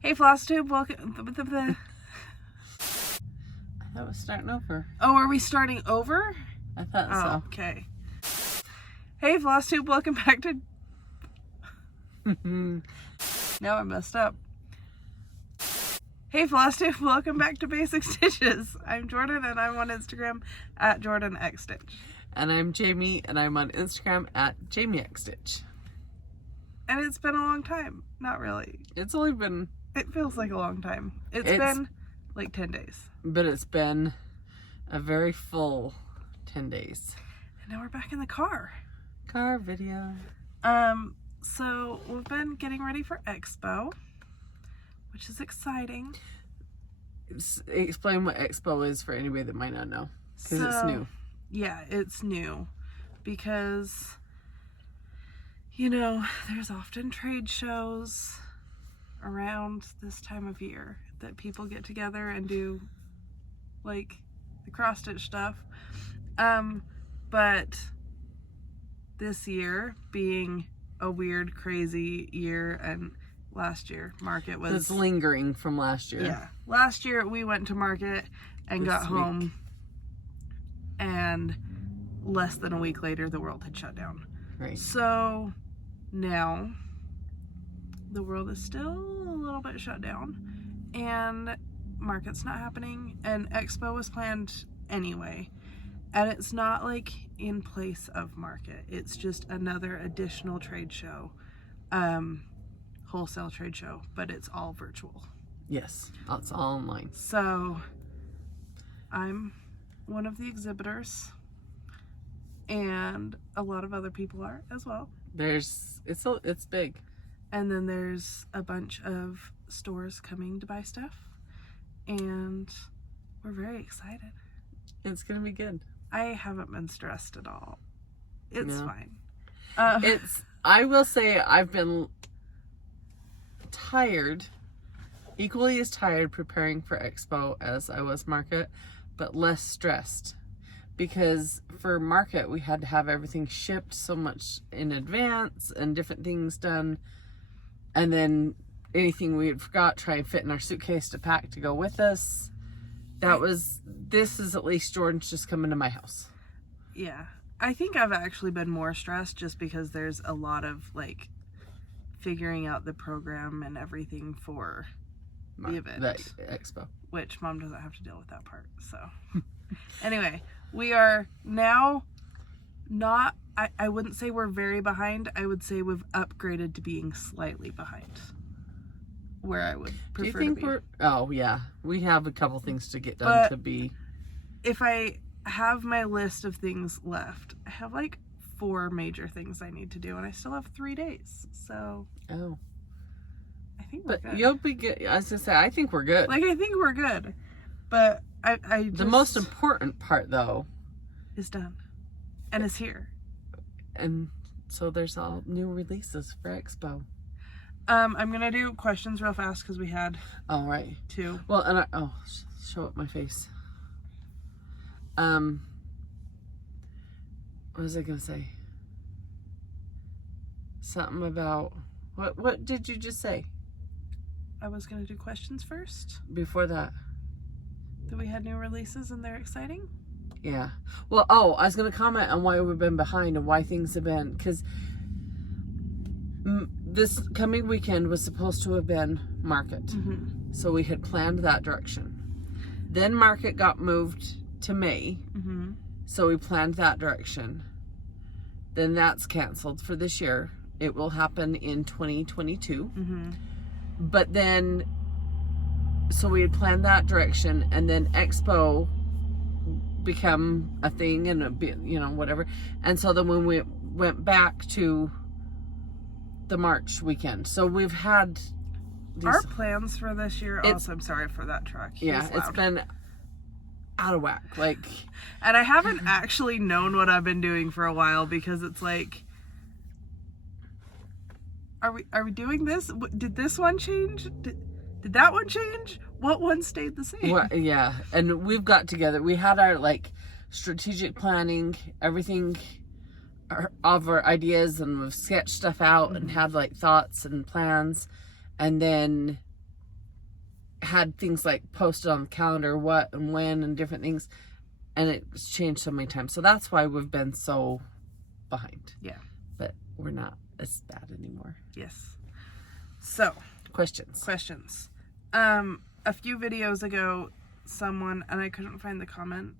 Hey, Flosstube, welcome. I thought it was starting over. Oh, are we starting over? I thought Oh, so. okay. Hey, Flosstube, welcome back to... Now I messed up. Hey, Flosstube, welcome back to Basic Stitches. I'm Jorden, and I'm on Instagram at JordanXStitch. And I'm Jami, and I'm on Instagram at JamiXStitch. And it's been a long time. Not really. It's only been... It feels like a long time. It's been like 10 days. But it's been a very full 10 days. And now we're back in the car. Car video. So we've been getting ready for Expo, which is exciting. Explain what Expo is for anybody that might not know. Because it's new. Yeah, it's new. Because, you know, there's often trade shows around this time of year that people get together and do, like, the cross-stitch stuff. But this year being a weird, crazy year, and last year market was... It's lingering from last year. Yeah. Last year we went to market and got home, and less than a week later the world had shut down. Right. So now the world is still a little bit shut down, and market's not happening, and Expo was planned anyway. And it's not like in place of market. It's just another additional trade show, wholesale trade show, but it's all virtual. Yes, it's all online. So I'm one of the exhibitors, and a lot of other people are as well. It's big. And then there's a bunch of stores coming to buy stuff, and we're very excited. It's gonna be good. I haven't been stressed at all. It's fine. I will say I've been tired, equally as tired preparing for Expo as I was market, but less stressed. Because for market, we had to have everything shipped so much in advance and different things done. And then anything we had forgot, try and fit in our suitcase to pack to go with us. This is at least Jordan's just coming to my house. Yeah. I think I've actually been more stressed just because there's a lot of, like, figuring out the program and everything for the event. The Expo. Which Mom doesn't have to deal with that part, so. Anyway, we are now not, I wouldn't say we're very behind. I would say we've upgraded to being slightly behind. Where I would prefer to be. Oh yeah, we have a couple things to get done to be. If I have my list of things left, I have like 4 major things I need to do, and I still have 3 days. So I think we're good. You'll be good. I was gonna say, I think we're good. Like, I think we're good, but the most important part though is done, and is here. And so there's all new releases for Expo. I'm gonna do questions real fast because we had 2. Well, and show up my face. What was I gonna say? Something about what did you just say? I was gonna do questions first. Before that we had new releases and they're exciting. Yeah. Well, I was gonna comment on why we've been behind and why things have been, because this coming weekend was supposed to have been market. Mm-hmm. So we had planned that direction. Then market got moved to May. Mm-hmm. So we planned that direction. Then that's canceled for this year. It will happen in 2022. Mm-hmm. But then, so we had planned that direction, and then Expo become a thing and a bit, whatever. And so then when we went back to the March weekend. So we've had our plans for this year. Also, I'm sorry for that truck. It's been out of whack. Like, and I haven't actually known what I've been doing for a while, because it's like, are we doing this? Did this one change? Did that one change? What one stayed the same? Well, yeah, and we've got together. We had our strategic planning, everything of our ideas, and we've sketched stuff out and had thoughts and plans, and then had things like posted on the calendar, what and when and different things. And it's changed so many times. So that's why we've been so behind. Yeah. But we're not as bad anymore. Yes. So. Questions. A few videos ago, someone, and I couldn't find the comment,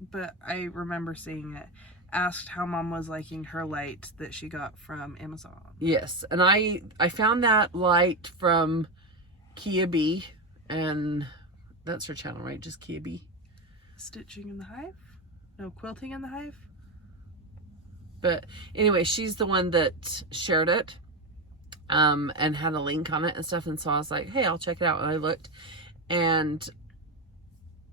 but I remember seeing it, asked how Mom was liking her light that she got from Amazon. Yes. And I found that light from Kia B. And that's her channel, right? Just Kia B. Stitching in the Hive? No, Quilting in the Hive? But anyway, she's the one that shared it. And had a link on it and stuff, and so I was like, hey, I'll check it out. And I looked, and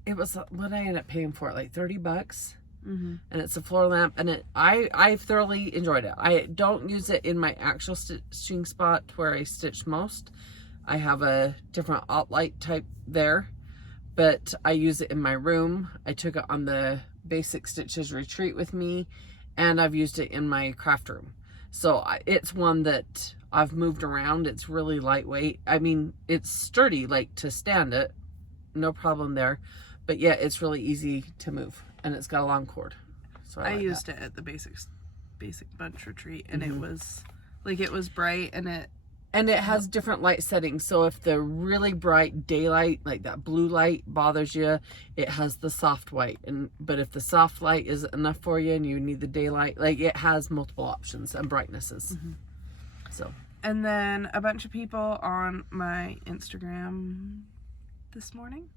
it was what I ended up paying for it, like $30. Mm-hmm. And it's a floor lamp, and I thoroughly enjoyed it. I don't use it in my actual stitching spot where I stitch most. I have a different alt light type there, but I use it in my room. I took it on the Basic Stitches retreat with me, and I've used it in my craft room. So it's one that I've moved around. It's really lightweight. I mean, it's sturdy, like to stand it, no problem there. But yeah, it's really easy to move, and it's got a long cord. So I used it at the Basic Bunch retreat, and it was bright, and it has different light settings. So if the really bright daylight, like that blue light, bothers you, it has the soft white. But if the soft light isn't enough for you and you need the daylight, like it has multiple options and brightnesses. Mm-hmm. So. And then a bunch of people on my Instagram this morning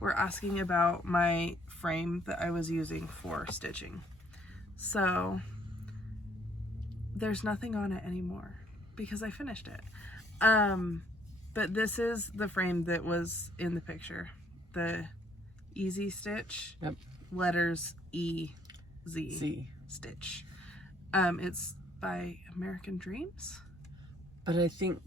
were asking about my frame that I was using for stitching. So there's nothing on it anymore because I finished it. But this is the frame that was in the picture. The Easy Stitch. Yep. Letters E-Z. Stitch. It's by American Dreams. But I think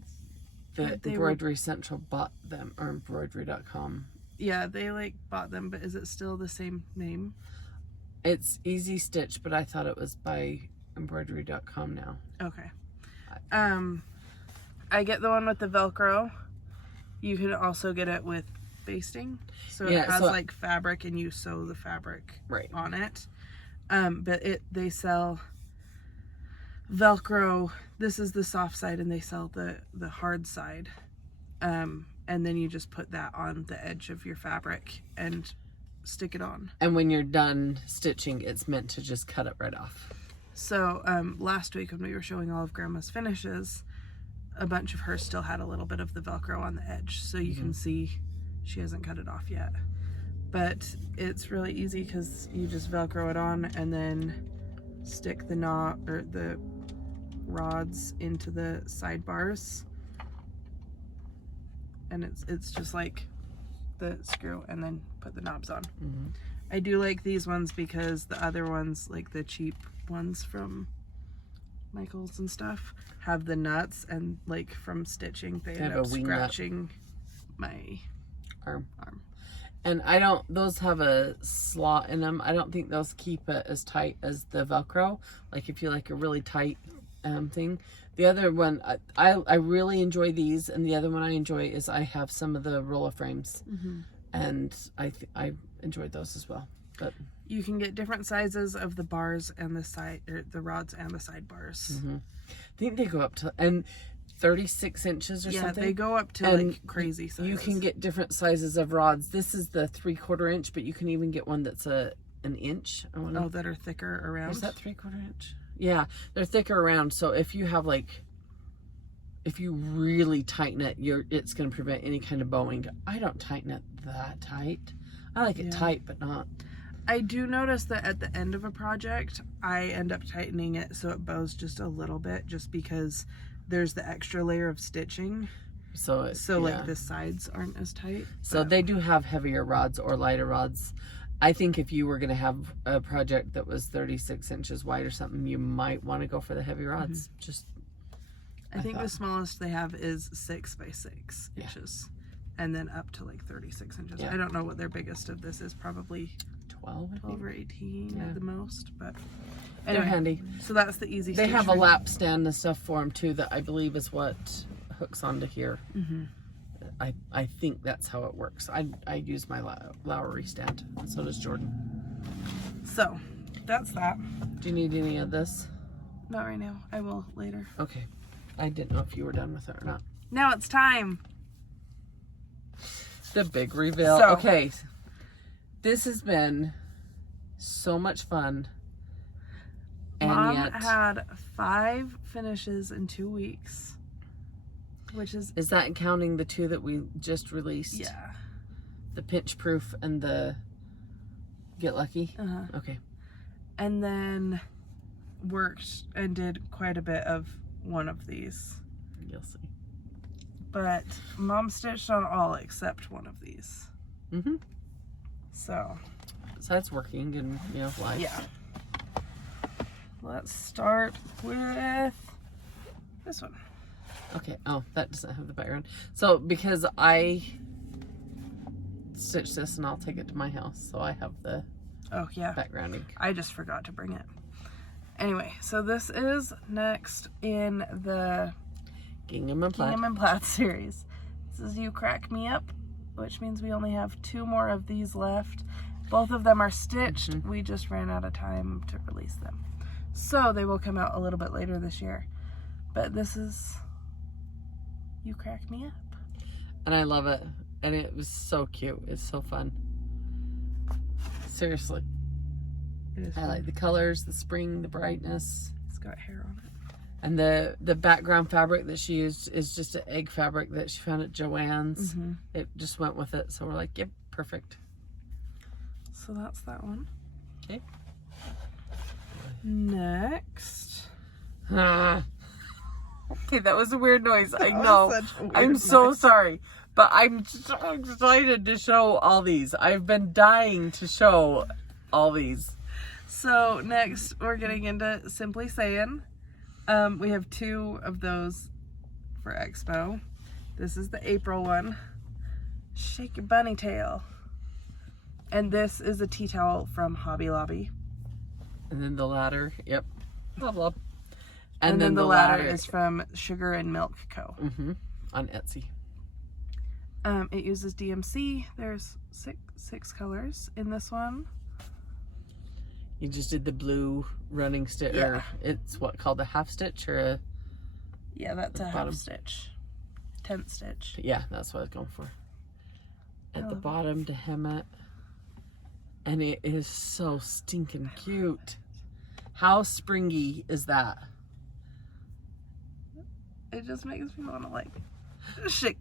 the Embroidery Central bought them, or embroidery.com. Yeah, they bought them, but is it still the same name? It's Easy Stitch, but I thought it was by embroidery.com now. Okay. I get the one with the Velcro. You can also get it with basting. So it has fabric, and you sew the fabric on it. But they sell Velcro. This is the soft side, and they sell the hard side. And then you just put that on the edge of your fabric and stick it on. And when you're done stitching, it's meant to just cut it right off. So last week when we were showing all of Grandma's finishes, a bunch of hers still had a little bit of the Velcro on the edge. So you can see she hasn't cut it off yet. But it's really easy because you just Velcro it on and then stick the knot or the rods into the sidebars. And it's just like the screw, and then put the knobs on. Mm-hmm. I do like these ones because the other ones, like the cheap ones from Michael's and stuff, have the nuts, and like from stitching they end up scratching my arm. And those have a slot in them. I don't think those keep it as tight as the Velcro. Like if you like a really tight thing. The other one, I really enjoy these, and the other one I enjoy is I have some of the roller frames, and I enjoyed those as well. But you can get different sizes of the bars and the rods and the side bars. I think they go up to 36 inches or something. Yeah, they go up to like crazy sizes. You can get different sizes of rods. This is the 3/4 inch, but you can even get one that's an inch. That are thicker around. Is that 3/4 inch? Yeah, they're thicker around. So if you have if you really tighten it, it's going to prevent any kind of bowing. I don't tighten it that tight. I like it tight, but not. I do notice that at the end of a project, I end up tightening it so it bows just a little bit, just because there's the extra layer of stitching. So like the sides aren't as tight. So they do have heavier rods or lighter rods. I think if you were going to have a project that was 36 inches wide or something, you might want to go for the heavy rods. I think the smallest they have is 6 by 6 inches, and then up to like 36 inches. I don't know what their biggest of this is. Probably 12 or 18 at the most. But anyway, they're handy. So that's the Easy Stitch. They have a lap stand and stuff for them too. That I believe is what hooks onto here. I think that's how it works. I use my Lowry stand, and so does Jorden. So, that's that. Do you need any of this? Not right now. I will later. Okay. I didn't know if you were done with it or not. Now it's time. The big reveal. So, okay. This has been so much fun. And Mom yet, had 5 finishes in 2 weeks. Which is that counting the 2 that we just released? Yeah. The Pinch Proof and the Get Lucky? Uh-huh. Okay. And then worked and did quite a bit of one of these. You'll see. But Mom stitched on all except one of these. Mm-hmm. So. Besides working and, life. Yeah. Let's start with this one. Okay. Oh, that doesn't have the background. So, because I stitched this and I'll take it to my house, so I have the backgrounding. I just forgot to bring it. Anyway, so this is next in the Gingham and Plaid series. This is You Crack Me Up, which means we only have 2 more of these left. Both of them are stitched. Mm-hmm. We just ran out of time to release them. So they will come out a little bit later this year. But this is You Crack Me Up. And I love it. And it was so cute. It's so fun. Seriously. It is I fun. like the colors, the spring, the brightness. It's got hair on it. And the background fabric that she used is just an egg fabric that she found at Joann's. Mm-hmm. It just went with it. So we're like, yep, perfect. So that's that one. Okay. Next. Okay, that was a weird noise. I That know. was such a weird I'm so noise. sorry. But I'm so excited to show all these. I've been dying to show all these. So next we're getting into Simply Saying. We have 2 of those for Expo. This is the April one. Shake your bunny tail. And this is a tea towel from Hobby Lobby. And then the ladder. Yep. Blah, blah. And then the ladder is from Sugar and Milk Co. Mm-hmm. On Etsy. It uses DMC. There's six colors in this one. You just did the blue running stitch. Yeah. Or it's what called a half stitch or a... Yeah, that's a half bottom. stitch. 10th stitch. Yeah, that's what I was going for. At the love it. bottom to hem it. And it is so stinking cute. How springy is that? It just makes me want to like shake.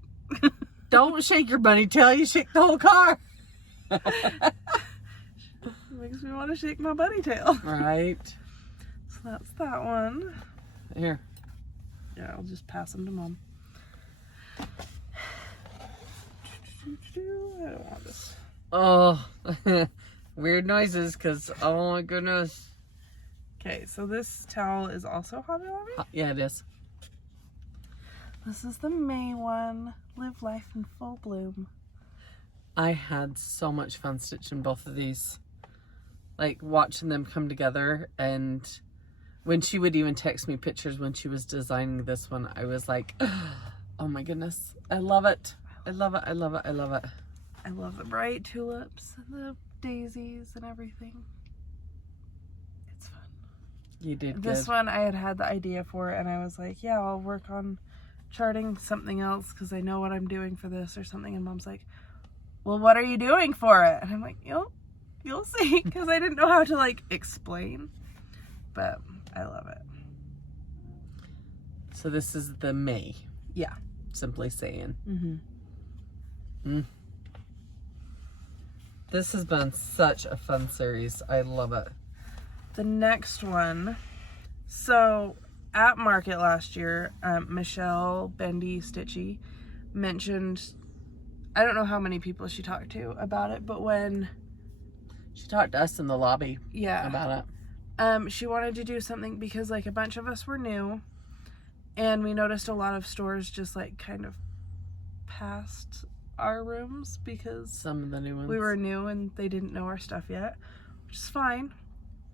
Don't shake your bunny tail, you shake the whole car. It makes me want to shake my bunny tail. Right. So that's that one. Here. Yeah, I'll just pass them to Mom. I don't want this. Oh, weird noises because, oh my goodness. Okay, so this towel is also Hobby Lobby. Yeah, it is. This is the May one. Live life in full bloom. I had so much fun stitching both of these. Like watching them come together, and when she would even text me pictures when she was designing this one, I was like, oh my goodness, I love it. I love it. I love it. I love it. I love the bright tulips and the daisies and everything. It's fun. You did This good. one I had the idea for, and I was like, yeah, I'll work on charting something else because I know what I'm doing for this or something. And Mom's like, well, what are you doing for it? And I'm like, you'll see, because I didn't know how to like explain, but I love it. So this is the May. Yeah. Simply Saying. Mm-hmm. This has been such a fun series. I love it. The next one, so at market last year, Michelle Bendy Stitchy mentioned, I don't know how many people she talked to about it, but when She talked to us in the lobby about it. she wanted to do something because like a bunch of us were new, and we noticed a lot of stores just like kind of passed our rooms because Some of the new ones. we were new and they didn't know our stuff yet, which is fine.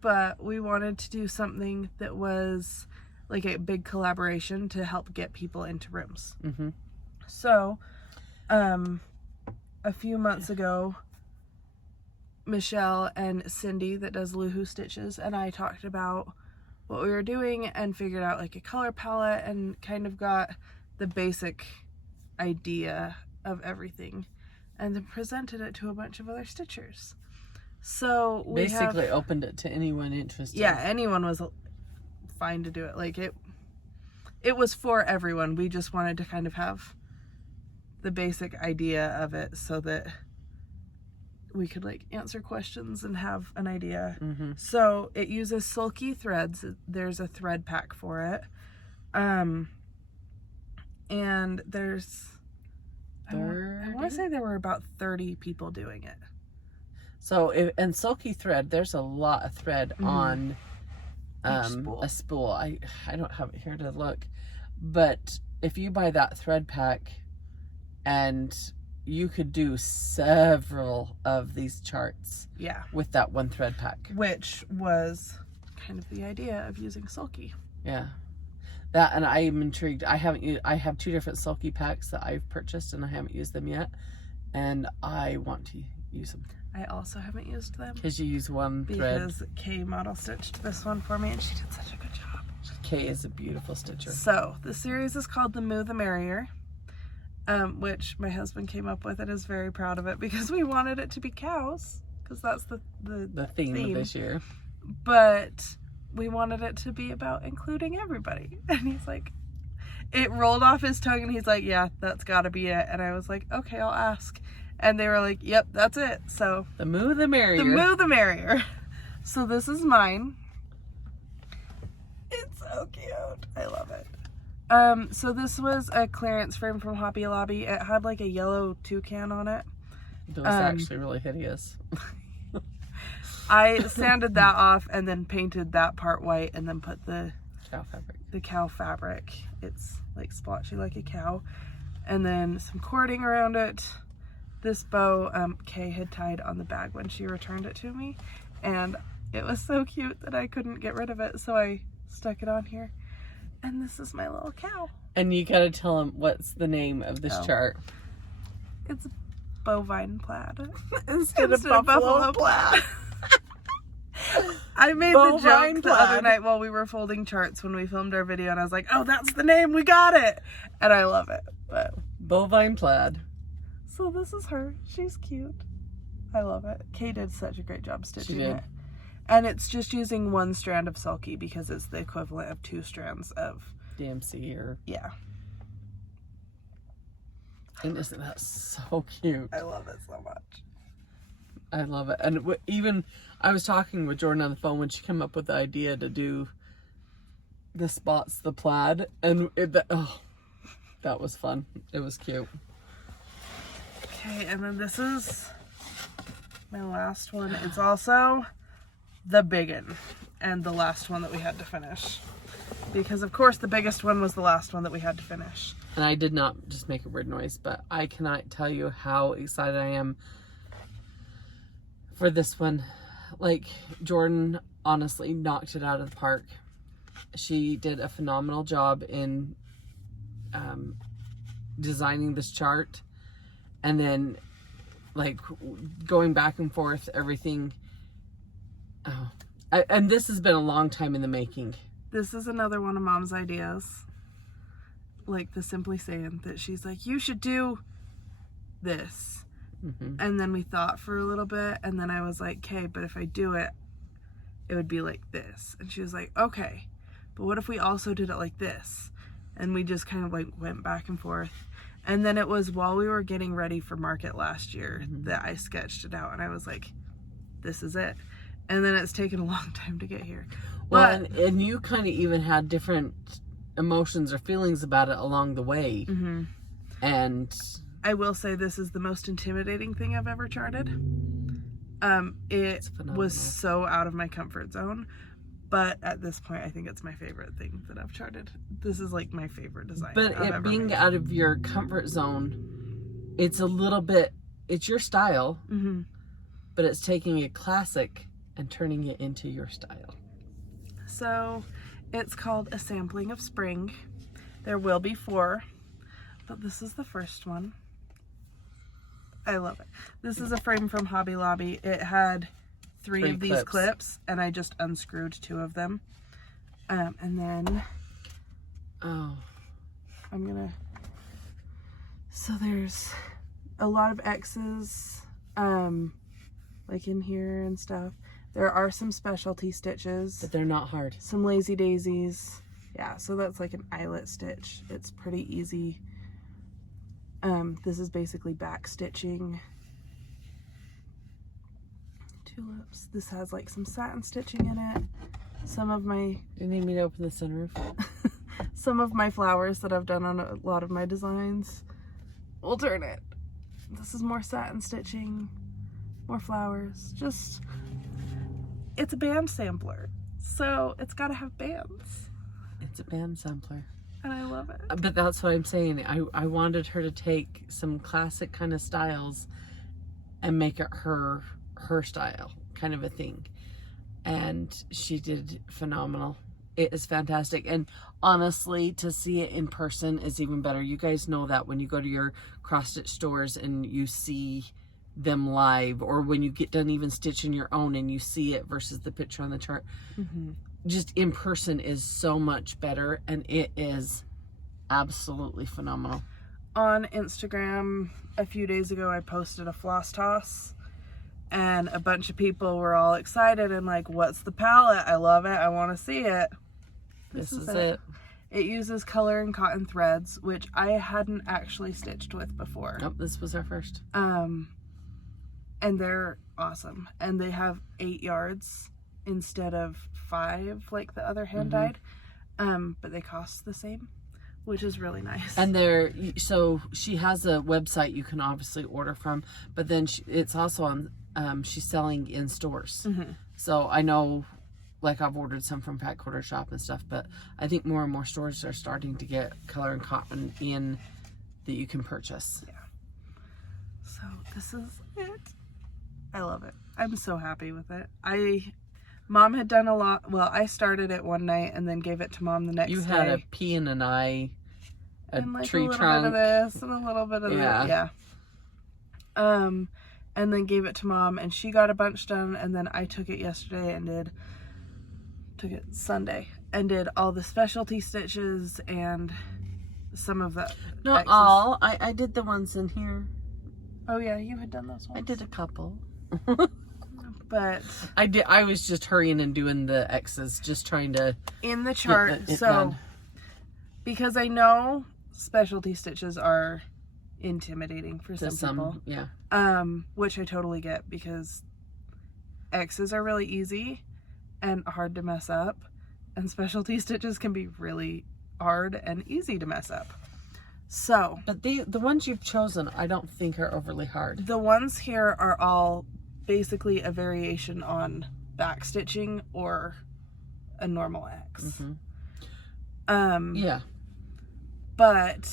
But we wanted to do something that was like a big collaboration to help get people into rooms. Mm-hmm. So A few months ago, Michelle and Cindy that does Luhu Stitches and I talked about what we were doing and figured out like a color palette and kind of got the basic idea of everything and then presented it to a bunch of other stitchers. So we basically opened it to anyone interested. Yeah, anyone was fine to do it. Like it was for everyone. We just wanted to kind of have the basic idea of it so that we could like answer questions and have an idea. Mm-hmm. So it uses sulky threads. There's a thread pack for it. And there's I want to say there were about 30 people doing it. So and sulky thread, there's a lot of thread on a spool. I don't have it here to look, but if you buy that thread pack, and you could do several of these charts with that one thread pack, which was kind of the idea of using sulky. Yeah, that, and I am intrigued. I have 2 different sulky packs that I've purchased and I haven't used them yet, and I want to use them. I also haven't used them because you use one thread. Because Kay model stitched this one for me and she did such a good job. Kay is a beautiful stitcher. So the series is called The Moo the Merrier, which my husband came up with and is very proud of it because we wanted it to be cows because that's the theme of this year. But we wanted it to be about including everybody. And he's like, it rolled off his tongue and he's like, yeah, that's gotta be it. And I was like, okay, I'll ask. And they were like, yep, that's it. So the moo the merrier. The moo the merrier. So this is mine. It's so cute. I love it. So this was a clearance frame from Hobby Lobby. It had like a yellow toucan on it. It was actually really hideous. I sanded that off and then painted that part white and then put the cow fabric. It's like splotchy like a cow. And then some cording around it. This bow Kay had tied on the bag when she returned it to me. And it was so cute that I couldn't get rid of it. So I stuck it on here. And this is my little cow. And you gotta tell him what's the name of this chart. It's Bovine Plaid instead of Buffalo Plaid. I made the joke the other night while we were folding charts when we filmed our video, and I was like, "Oh, that's the name. We got it," and I love it. But Bovine Plaid. So this is her. She's cute. I love it. Kay did such a great job stitching it. And it's just using one strand of sulky because it's the equivalent of 2 strands of DMC or... Yeah. And isn't that so cute? I love it so much. I love it. And even, I was talking with Jorden on the phone when she came up with the idea to do the spots, the plaid. And that was fun. It was cute. Okay, and then this is my last one. It's also the biggin and the last one that we had to finish. Because of course the biggest one was the last one that we had to finish. And I did not just make a weird noise, but I cannot tell you how excited I am for this one. Like, Jorden honestly knocked it out of the park. She did a phenomenal job in designing this chart, and then like going back and forth everything. And this has been a long time in the making. This is another one of Mom's ideas, like the Simply Saying, that she's like, you should do this. Mm-hmm. And then we thought for a little bit, and then I was like, okay, but if I do it, it would be like this. And she was like, okay, but what if we also did it like this? And we just kind of like went back and forth. And then it was while we were getting ready for market last year that I sketched it out, and I was like, this is it. And then it's taken a long time to get here. Well, and you kind of even had different emotions or feelings about it along the way. Mm-hmm. And I will say this is the most intimidating thing I've ever charted. It was so out of my comfort zone. But at this point, I think it's my favorite thing that I've charted. This is like my favorite design. But it being out of your comfort zone, it's a little bit, it's your style, but it's taking a classic and turning it into your style. So it's called A Sampling of Spring. There will be 4, but this is the first one. I love it. This is a frame from Hobby Lobby. It had three of these clips, and I just unscrewed 2 of them. And then I'm gonna, so there's a lot of X's like in here and stuff. There are some specialty stitches, but they're not hard. Some lazy daisies. Yeah, so that's like an eyelet stitch. It's pretty easy. This is basically back stitching. Tulips. This has like some satin stitching in it. Some of my... Do you need me to open the sunroof? Some of my flowers that I've done on a lot of my designs. We'll turn it. This is more satin stitching. More flowers. Just... It's a band sampler. So it's got to have bands. It's a band sampler. And I love it. But that's what I'm saying. I wanted her to take some classic kind of styles and make it her style kind of a thing. And she did phenomenal. It is fantastic. And honestly, to see it in person is even better. You guys know that when you go to your cross stitch stores and you see them live, or when you get done even stitching your own and you see it versus the picture on the chart. Just in person is so much better, and it is absolutely phenomenal. On Instagram a few days ago, I posted a floss toss, and a bunch of people were all excited and like, what's the palette? I love it. I want to see it. This is it. It uses color and cotton threads, which I hadn't actually stitched with before. Nope, this was our first. And they're awesome. And they have 8 yards instead of 5 like the other hand dyed. But they cost the same, which is really nice. And so she has a website you can obviously order from, but then it's also on, she's selling in stores. So I know, like, I've ordered some from Fat Quarter Shop and stuff, but I think more and more stores are starting to get color and cotton in that you can purchase. Yeah. So this is it. I love it. I'm so happy with it. Mom had done a lot. Well, I started it one night and then gave it to Mom the next day. You had a pea in an eye, and like tree a little trunk. bit of this and a little bit of that. Yeah. And then gave it to Mom, and she got a bunch done, and then I took it yesterday and took it Sunday and did all the specialty stitches and some of the Not X's. all. I did the ones in here. Oh yeah, you had done those ones. I did a couple. But I was just hurrying and doing the X's, just trying to in the chart. it So done. because I know specialty stitches are intimidating for some people. Yeah. Which I totally get, because X's are really easy and hard to mess up, and specialty stitches can be really hard and easy to mess up. So, But the ones you've chosen, I don't think are overly hard. the ones here are all basically a variation on back stitching or a normal X. Yeah. But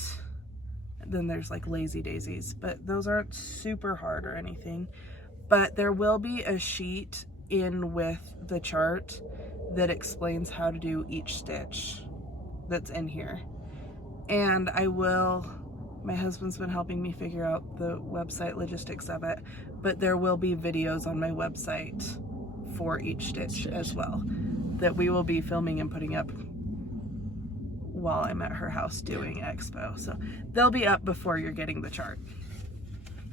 then there's like lazy daisies, but those aren't super hard or anything. But there will be a sheet in with the chart that explains how to do each stitch that's in here. And my husband's been helping me figure out the website logistics of it, but there will be videos on my website for each stitch as well that we will be filming and putting up while I'm at her house doing Expo. So they'll be up before you're getting the chart.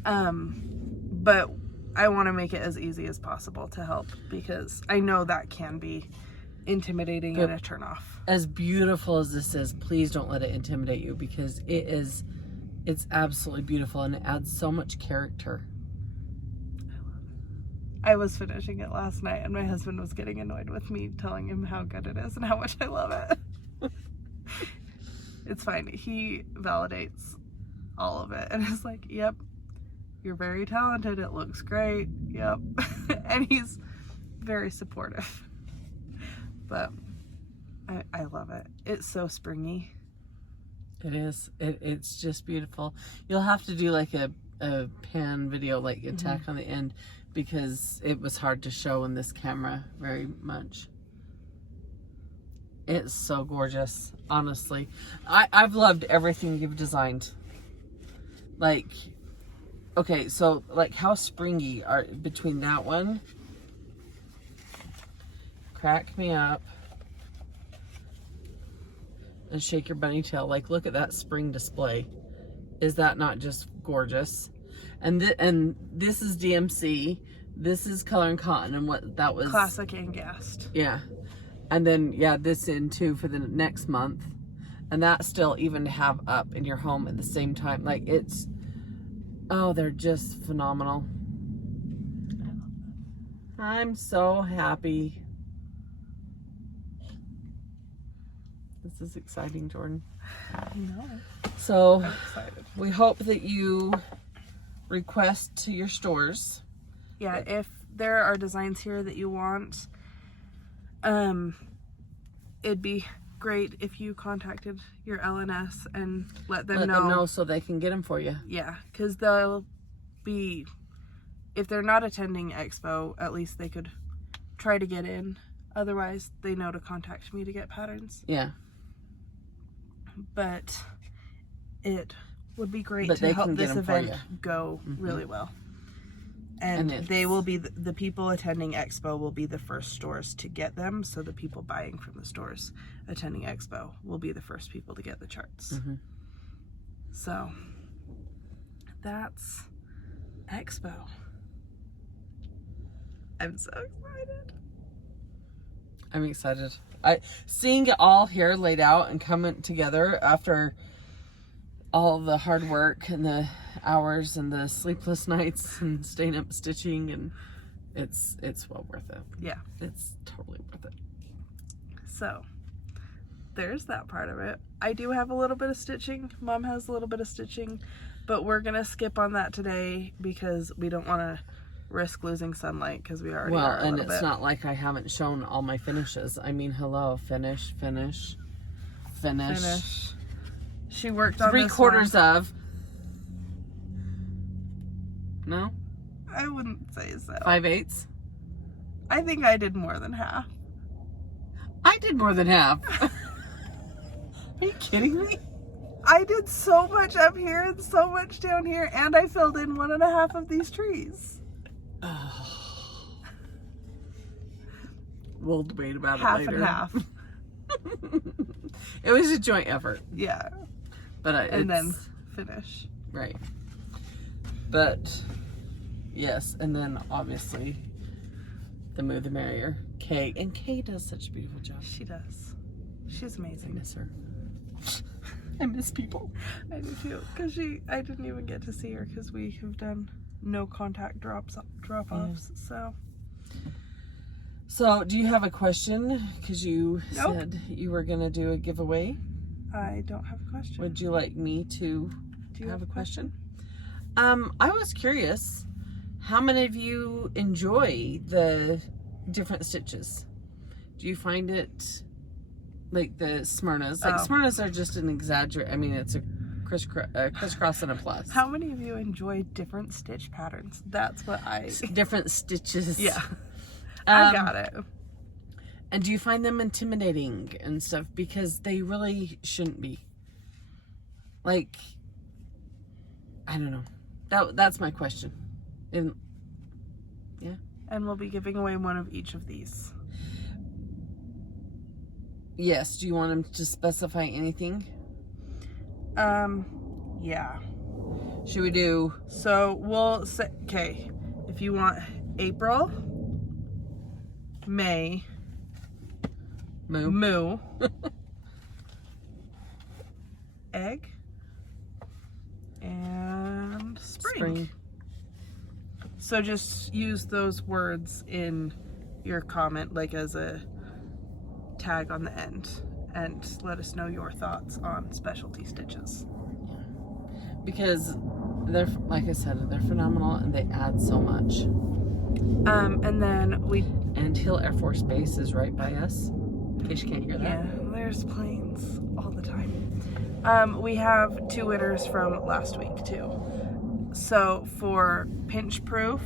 But I want to make it as easy as possible to help, because I know that can be intimidating and a turnoff. As beautiful as this is, please don't let it intimidate you, because it's absolutely beautiful, and it adds so much character. I was finishing it last night, and my husband was getting annoyed with me telling him how good it is and how much I love it. It's fine. He validates all of it and is like, yep, you're very talented. It looks great. Yep. And he's very supportive. But I love it. It's so springy. It is. It's just beautiful. You'll have to do like a pan video, like a tack on the end, because it was hard to show in this camera very much. It's so gorgeous, honestly. I've loved everything you've designed. Like, Okay, so like how springy are between that one? Crack me up. And shake your bunny tail. Like, look at that spring display. Is that not just gorgeous? And this is DMC. This is Color and Cotton, and what that was Classic and gassed. Yeah, and then this in too for the next month, and that still even to have up in your home at the same time. Like they're just phenomenal. I'm so happy. This is exciting, Jorden. No. So I'm excited. we hope that you request to your stores. Yeah, if there are designs here that you want, it'd be great if you contacted your LNS and let them know so they can get them for you. Yeah, because they'll be, if they're not attending Expo, at least they could try to get in. Otherwise, they know to contact me to get patterns. Yeah. But it would be great But to they help can get this them for event you. go Mhm. really well. And it's- they will be, the people attending Expo will be the first stores to get them. So the people buying from the stores attending Expo will be the first people to get the charts. Mhm. So that's Expo. I'm so excited. I'm excited. Seeing it all here laid out and coming together after all the hard work and the hours and the sleepless nights and staying up stitching, and it's well worth it. Yeah. It's totally worth it. So there's that part of it. I do have a little bit of stitching. Mom has a little bit of stitching, but we're gonna skip on that today because we don't want to risk losing sunlight because we already are a and little it's bit. not like I haven't shown all my finishes. I mean, hello, finish. Finish. She worked on this 3/4 one. of. No? I wouldn't say so. 5/8. I think I did more than half. I did more than half. Are you kidding me? I did so much up here and so much down here, and I filled in 1.5 of these trees. We'll debate about Half it later. and half. It was a joint effort, Yeah. but And then finish. right. But yes, and then obviously the more the merrier. Kay, and Kay does such a beautiful job. She does. She's I amazing. miss her. I miss people. I do too. Because I didn't even get to see her because we have done no contact drop-offs. So, do you have a question? Because you Nope. said you were going to do a giveaway. I don't have a question. Would you like me to Do you have a question? I was curious, how many of you enjoy the different stitches? Do you find it like the Smyrnas? Like Smyrnas are just an exaggerate. I mean, it's a crisscross and a plus. How many of you enjoy different stitch patterns? That's what Different stitches. Yeah. I got it. And do you find them intimidating and stuff? Because they really shouldn't be. Like, I don't know. That's my question. And yeah. And we'll be giving away one of each of these. Yes. Do you want them to specify anything? Yeah. Should we do? So we'll say, okay, if you want April, May, Moo, Egg, and Spring. So just use those words in your comment, like as a tag on the end, and let us know your thoughts on specialty stitches. Because they're, like I said, they're phenomenal and they add so much. And then And Hill Air Force Base is right by us. In case you can't hear that. Yeah, there's planes all the time. We have 2 winners from last week too. So for Pinch Proof,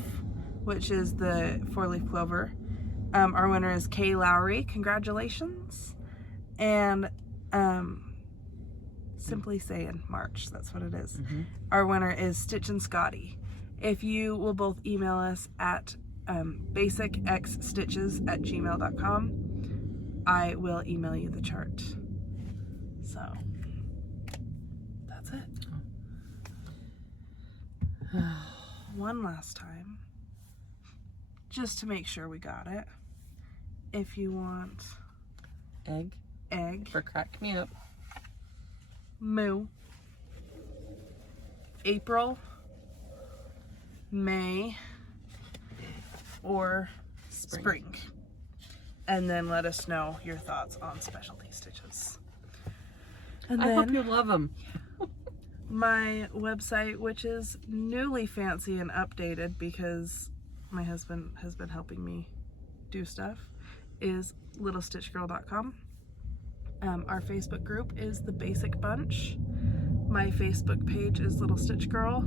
which is the 4-leaf clover, our winner is Kay Lowry. Congratulations. And Simply Saying March, that's what it is. Mm-hmm. Our winner is Stitch and Scottie. If you will both email us at basicxstitches@gmail.com, I will email you the chart. So that's it. One last time, just to make sure we got it. If you want Egg for Crack Me Up. Moo, April, May, or spring. And then let us know your thoughts on specialty stitches. And I hope then you love them. my website, which is newly fancy and updated because my husband has been helping me do stuff, is littlestitchgirl.com. Our Facebook group is The Basic Bunch. My Facebook page is Little Stitch Girl.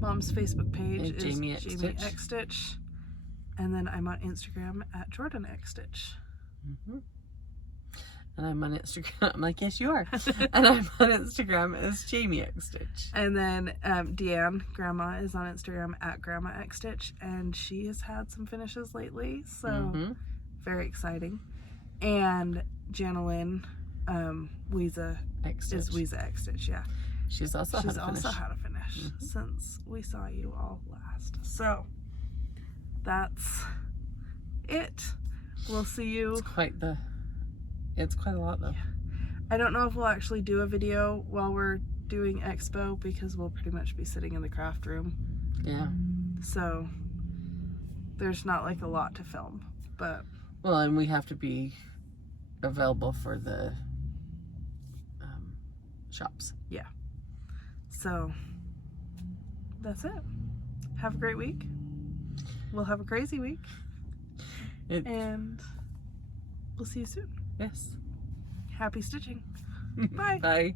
Mom's Facebook page is Jami X Jami Stitch. X Stitch. And then I'm on Instagram at Jorden X Stitch. Mm-hmm. And I'm on Instagram. I'm like, yes, you are. And I'm on Instagram as Jami X Stitch. And then DeAnn, Grandma, is on Instagram at Grandma X Stitch. And she has had some finishes lately. So very exciting. And Janalyn, Weeza X Stitch. is Weeza X Stitch, yeah. She's also had a finish. Since we saw you all last. So that's it. We'll see you. It's quite a lot though. Yeah. I don't know if we'll actually do a video while we're doing Expo because we'll pretty much be sitting in the craft room. Yeah. So there's not like a lot to film, but. Well, and we have to be available for the shops. Yeah. So that's it. Have a great week. We'll have a crazy week. And we'll see you soon. Yes. Happy stitching. Bye. Bye.